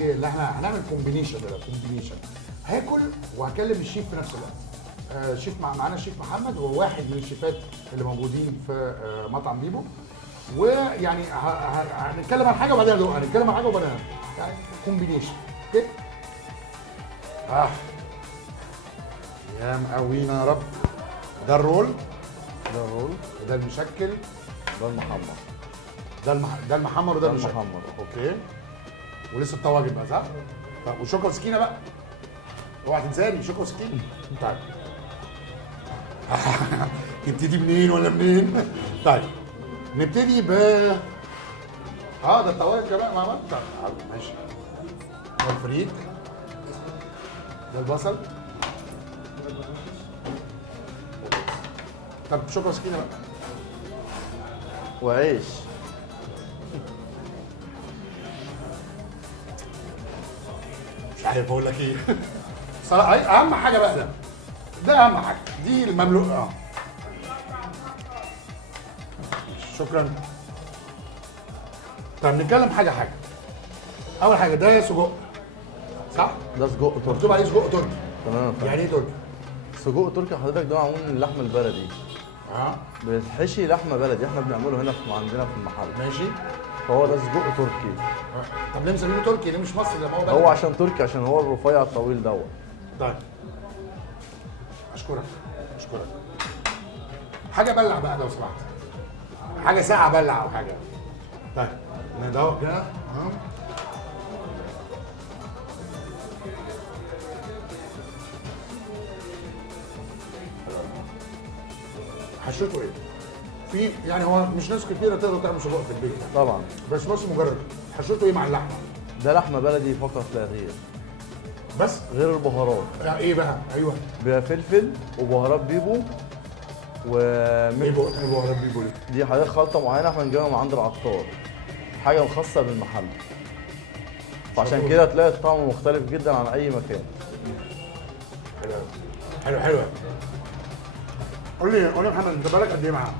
اللي احنا هنعمل كومبينيشن ده كومبينيشن. هاكل وهكلم الشيف في نفس الوقت. شيف معانا الشيف محمد، هو واحد من الشيفات اللي موجودين في مطعم بيبو. ويعني هنتكلم عن حاجه وبعدين ندوق، هنتكلم عن حاجه وبعدين ندوق. يعني كومبينيشن اوكي. يا مقوينا يا رب. ده الرول، ده الرول، وده المشكل، ده المحمر، ده المحمر وده المشكل. المحمر. اوكي. ولسه الطواجن بقى صح؟ طب وشوكه وسكينه بقى. اوعى تنساني شوكه وسكينه. طيب. نبتدي منين ولا منين؟ طيب. نبتدي ب ده الطواجن كمان مع بعض؟ طيب ماشي. ده الفريك. ده البصل. طب شوكه وسكينه بقى. وعيش. مش عارف اقول لك ايه. صراحه اهم حاجه بقى ده اهم حاجه، دي المملوء. شكرا. طب نتكلم حاجه. اول حاجه ده سجق صح؟ ده سجق مكتوب تركي. عليه سجق تركي. تمام. يعني ايه تركي؟ سجق تركي حضرتك ده معمول من اللحمه البلدي. بتحشي لحمه بلدي، احنا بنعمله هنا عندنا في المحل. ماشي. فهو ده سجق تركي. طب ليه مسمينه تركي؟ ليه مش مصري لما هو بلدي؟ هو عشان تركي، عشان هو الرفيع الطويل دوت. طيب. اشكرك. حاجه بلع بقى لو سمحت. حاجه ساعه بلع او حاجه. طيب ندوق كده. حشيته ايه؟ في يعني هو مش ناس كتيره تقدر تعمل سجق في البيت يعني. طبعا. بس مجرد حشيته ايه مع اللحمه؟ ده لحمه بلدي فقط لا غير. بس غير البهارات. ايه بقى؟ ايوه. بيبقى فلفل وبهارات بيبو بيبو بهارات بيبو ليه؟ دي حضرتك خلطه معينه احنا بنجيبها من عند العطار، حاجه خاصه بالمحل، فعشان كده تلاقي الطعم مختلف جدا عن اي مكان. حلو. قول لي يا محمد، انت بالك قد ايه معاه؟